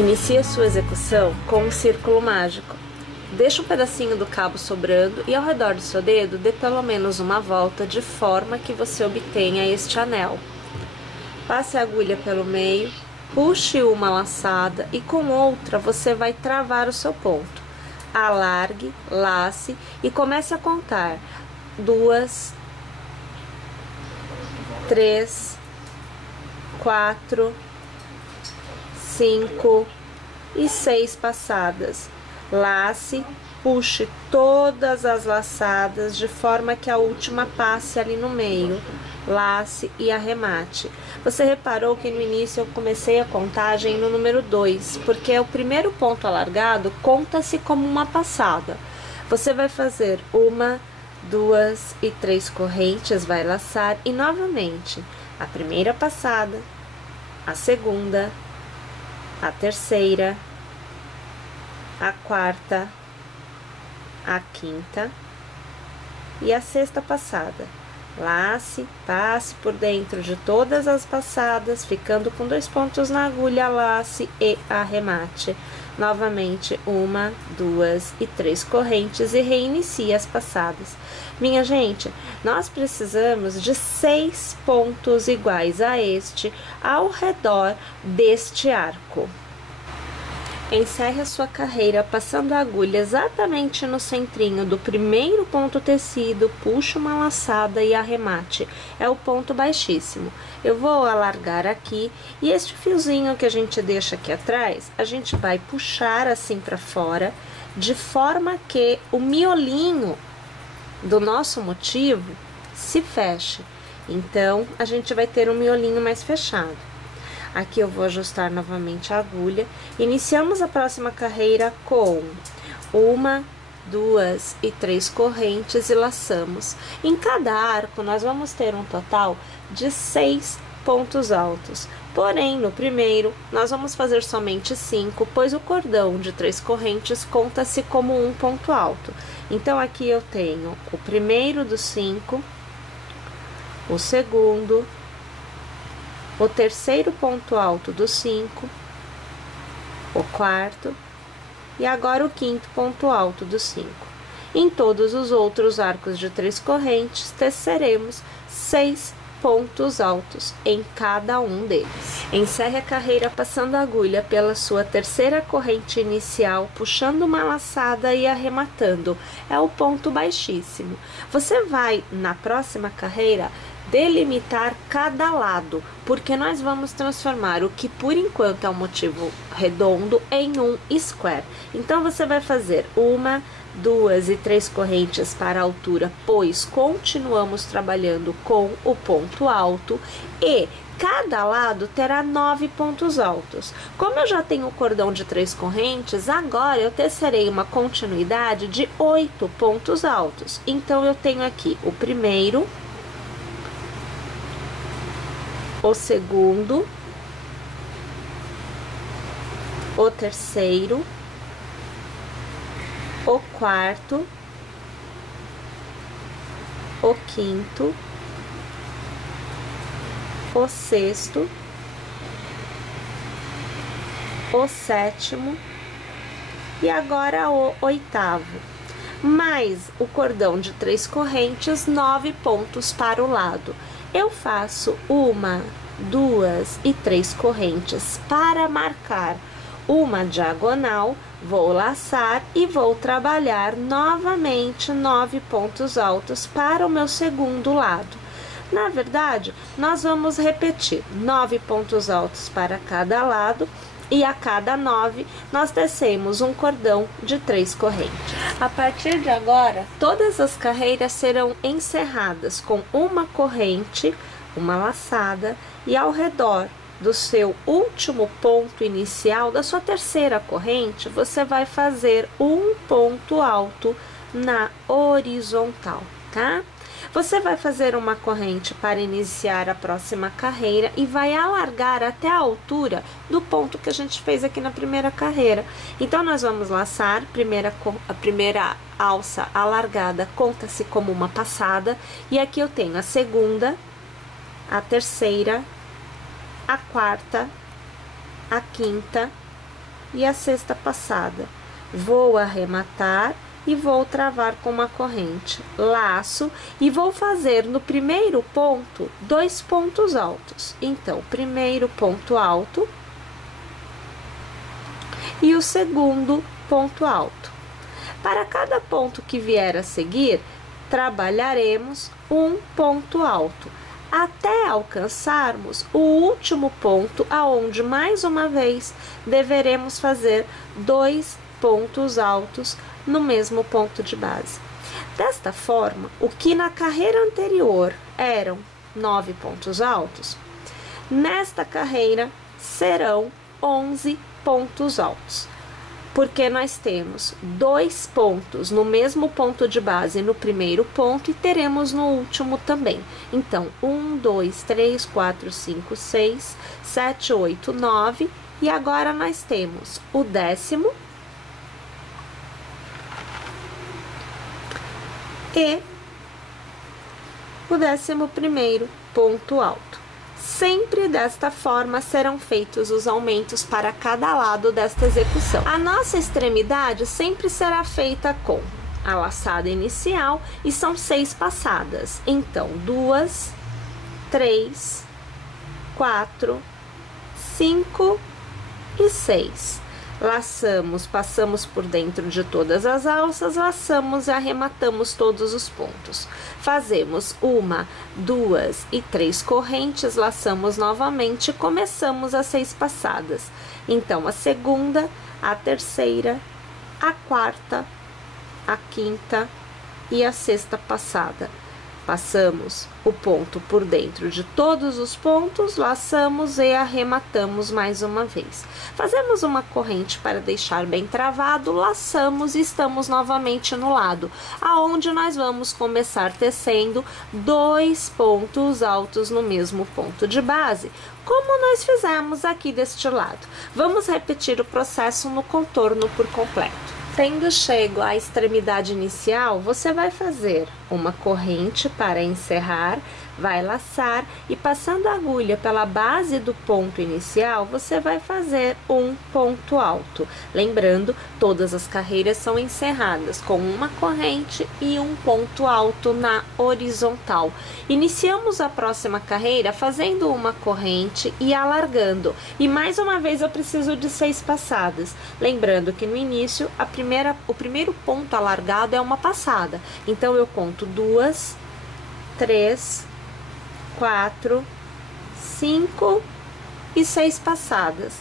Inicie a sua execução com um círculo mágico. Deixe um pedacinho do cabo sobrando e ao redor do seu dedo dê pelo menos uma volta de forma que você obtenha este anel. Passe a agulha pelo meio, puxe uma laçada e com outra você vai travar o seu ponto. Alargue, lace e comece a contar 2, 3, 4, 5 e 6 passadas. Lace, puxe todas as laçadas de forma que a última passe ali no meio. Lace e arremate. Você reparou que no início eu comecei a contagem no número 2, porque o primeiro ponto alargado conta-se como uma passada. Você vai fazer 1, 2 e 3 correntes, vai laçar e novamente a primeira passada, a segunda, a terceira, a quarta, a quinta e a sexta passada. Lace, passe por dentro de todas as passadas, ficando com 2 pontos na agulha, lace e arremate. Novamente, 1, 2 e 3 correntes e reinicie as passadas. Minha gente, nós precisamos de 6 pontos iguais a este ao redor deste arco. Encerre a sua carreira passando a agulha exatamente no centrinho do primeiro ponto tecido, puxe uma laçada e arremate. É o ponto baixíssimo. Eu vou alargar aqui e este fiozinho que a gente deixa aqui atrás, a gente vai puxar assim para fora, de forma que o miolinho do nosso motivo se feche. Então, a gente vai ter um miolinho mais fechado. Aqui eu vou ajustar novamente a agulha. Iniciamos a próxima carreira com 1, 2 e 3 correntes e laçamos. Em cada arco, nós vamos ter um total de 6 pontos altos. Porém, no primeiro, nós vamos fazer somente 5, pois o cordão de 3 correntes conta-se como um ponto alto. Então, aqui eu tenho o primeiro dos 5, o segundo, o terceiro ponto alto do 5, o quarto e agora o quinto ponto alto do 5. Em todos os outros arcos de 3 correntes, teceremos 6 pontos altos em cada um deles. Encerre a carreira passando a agulha pela sua terceira corrente inicial, puxando uma laçada e arrematando. É o ponto baixíssimo. Você vai, na próxima carreira, delimitar cada lado, porque nós vamos transformar o que por enquanto é um motivo redondo em um square. Então, você vai fazer 1, 2 e 3 correntes para a altura, pois continuamos trabalhando com o ponto alto e cada lado terá 9 pontos altos. Como eu já tenho o cordão de 3 correntes, agora eu tecerei uma continuidade de 8 pontos altos. Então, eu tenho aqui o primeiro, o segundo, o terceiro, o quarto, o quinto, o sexto, o sétimo e agora o oitavo. Mais o cordão de 3 correntes, 9 pontos para o lado. Eu faço 1, 2 e 3 correntes para marcar uma diagonal, vou laçar e vou trabalhar novamente 9 pontos altos para o meu segundo lado. Na verdade, nós vamos repetir 9 pontos altos para cada lado e a cada 9 nós tecemos um cordão de 3 correntes. A partir de agora, todas as carreiras serão encerradas com uma corrente, uma laçada e ao redor do seu último ponto inicial da sua terceira corrente, você vai fazer um ponto alto na horizontal, tá? Você vai fazer uma corrente para iniciar a próxima carreira e vai alargar até a altura do ponto que a gente fez aqui na primeira carreira. Então, nós vamos laçar, a primeira alça alargada conta-se como uma passada, e aqui eu tenho a segunda, a terceira, a quarta, a quinta, e a sexta passada. Vou arrematar e vou travar com uma corrente, laço e vou fazer no primeiro ponto 2 pontos altos. Então, primeiro ponto alto e o segundo ponto alto. Para cada ponto que vier a seguir, trabalharemos um ponto alto, até alcançarmos o último ponto, aonde mais uma vez deveremos fazer 2 pontos altos no mesmo ponto de base. Desta forma, o que na carreira anterior eram 9 pontos altos, nesta carreira serão 11 pontos altos, porque nós temos 2 pontos no mesmo ponto de base no primeiro ponto e teremos no último também. Então, 1, 2, 3, 4, 5, 6, 7, 8, 9 e agora nós temos o 10º e o 11º ponto alto. Sempre desta forma serão feitos os aumentos para cada lado desta execução. A nossa extremidade sempre será feita com a laçada inicial e são 6 passadas. Então, 2, 3, 4, 5 e 6. Laçamos, passamos por dentro de todas as alças, laçamos e arrematamos todos os pontos. Fazemos 1, 2 e 3 correntes, laçamos novamente e começamos as 6 passadas. Então, a segunda, a terceira, a quarta, a quinta e a sexta passada. Passamos o ponto por dentro de todos os pontos, laçamos e arrematamos mais uma vez. Fazemos uma corrente para deixar bem travado, laçamos e estamos novamente no lado, aonde nós vamos começar tecendo 2 pontos altos no mesmo ponto de base, como nós fizemos aqui deste lado. Vamos repetir o processo no contorno por completo. Tendo chego à extremidade inicial, você vai fazer uma corrente para encerrar, vai laçar e passando a agulha pela base do ponto inicial, você vai fazer um ponto alto. Lembrando, todas as carreiras são encerradas com uma corrente e um ponto alto na horizontal. Iniciamos a próxima carreira fazendo uma corrente e alargando. E mais uma vez eu preciso de 6 passadas. Lembrando que no início, o primeiro ponto alargado é uma passada. Então, eu conto 2, 3, 4, 5 e 6 passadas.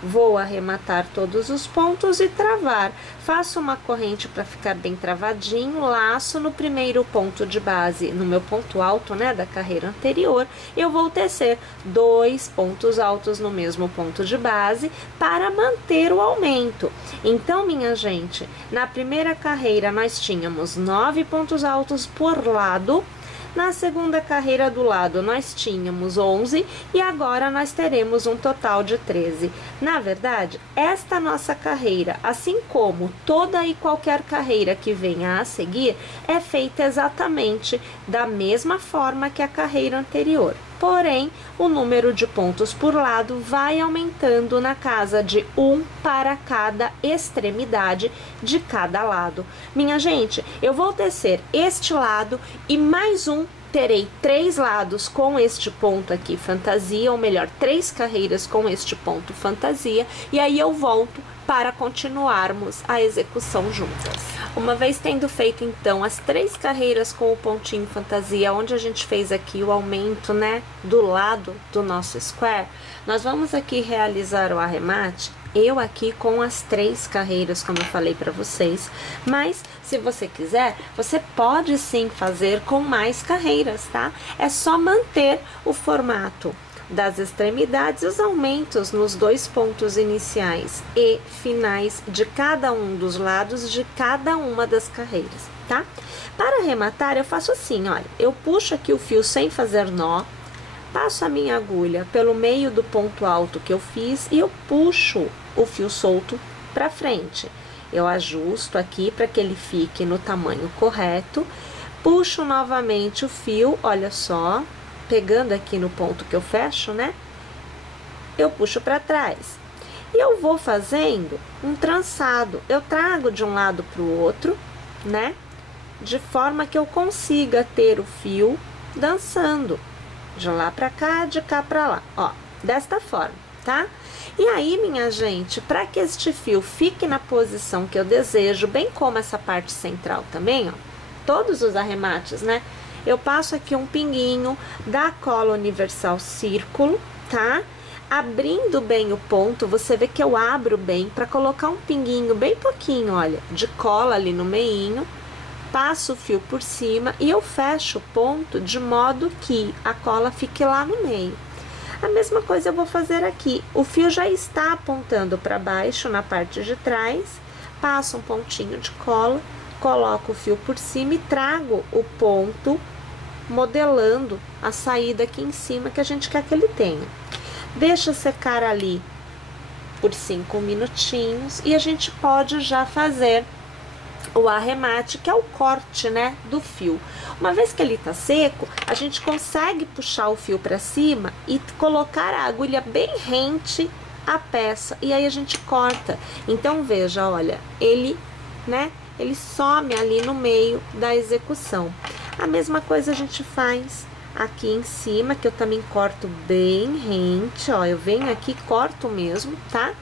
Vou arrematar todos os pontos e travar. Faço uma corrente para ficar bem travadinho, laço no primeiro ponto de base, no meu ponto alto, né, da carreira anterior. Eu vou tecer 2 pontos altos no mesmo ponto de base para manter o aumento. Então, minha gente, na primeira carreira nós tínhamos 9 pontos altos por lado. Na segunda carreira do lado nós tínhamos 11 e agora nós teremos um total de 13. Na verdade, esta nossa carreira, assim como toda e qualquer carreira que venha a seguir, é feita exatamente da mesma forma que a carreira anterior. Porém, o número de pontos por lado vai aumentando na casa de 1 para cada extremidade de cada lado. Minha gente, eu vou tecer este lado e mais um. Terei 3 lados com este ponto aqui, fantasia, ou melhor, 3 carreiras com este ponto, fantasia, e aí eu volto para continuarmos a execução juntas. Uma vez tendo feito, então, as 3 carreiras com o pontinho fantasia, onde a gente fez aqui o aumento, né, do lado do nosso square, nós vamos aqui realizar o arremate. Eu aqui com as 3 carreiras, como eu falei para vocês, mas se você quiser, você pode sim fazer com mais carreiras, tá? É só manter o formato das extremidades e os aumentos nos 2 pontos iniciais e finais de cada um dos lados de cada uma das carreiras, tá? Para arrematar, eu faço assim, olha, eu puxo aqui o fio sem fazer nó, passo a minha agulha pelo meio do ponto alto que eu fiz e eu puxo o fio solto para frente. Eu ajusto aqui para que ele fique no tamanho correto, puxo novamente o fio, olha só, pegando aqui no ponto que eu fecho, né? Eu puxo para trás. E eu vou fazendo um trançado. Eu trago de um lado para o outro, né? De forma que eu consiga ter o fio dançando de lá para cá, de cá para lá, ó, desta forma, tá? E aí, minha gente, para que este fio fique na posição que eu desejo, bem como essa parte central também, ó, todos os arremates, né? Eu passo aqui um pinguinho da cola universal círculo, tá? Abrindo bem o ponto, você vê que eu abro bem para colocar um pinguinho bem pouquinho, olha, de cola ali no meinho. Passo o fio por cima e eu fecho o ponto de modo que a cola fique lá no meio. A mesma coisa eu vou fazer aqui. O fio já está apontando para baixo na parte de trás. Passo um pontinho de cola, coloco o fio por cima e trago o ponto modelando a saída aqui em cima que a gente quer que ele tenha. Deixa secar ali por 5 minutinhos e a gente pode já fazer o arremate, que é o corte, né, do fio. Uma vez que ele tá seco, a gente consegue puxar o fio para cima e colocar a agulha bem rente à peça, e aí a gente corta. Então, veja, olha, ele, né, ele some ali no meio da execução. A mesma coisa a gente faz aqui em cima, que eu também corto bem rente, ó, eu venho aqui e corto mesmo, tá?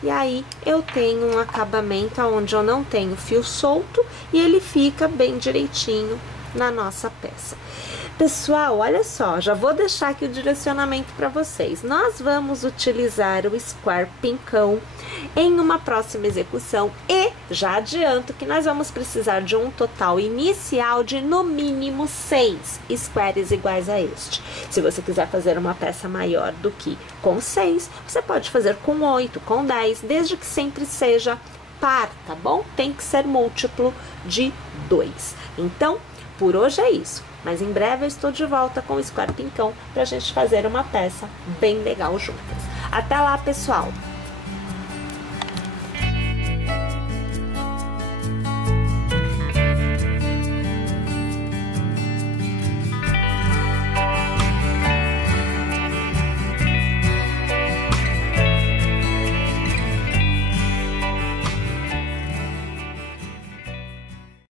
E aí, eu tenho um acabamento onde eu não tenho fio solto e ele fica bem direitinho na nossa peça. Pessoal, olha só, já vou deixar aqui o direcionamento para vocês. Nós vamos utilizar o square pincão em uma próxima execução e já adianto que nós vamos precisar de um total inicial de no mínimo 6 squares iguais a este. Se você quiser fazer uma peça maior do que com 6, você pode fazer com 8, com 10, desde que sempre seja par, tá bom? Tem que ser múltiplo de 2. Então, por hoje é isso. Mas em breve eu estou de volta com o square pincão pra gente fazer uma peça bem legal juntas. Até lá, pessoal!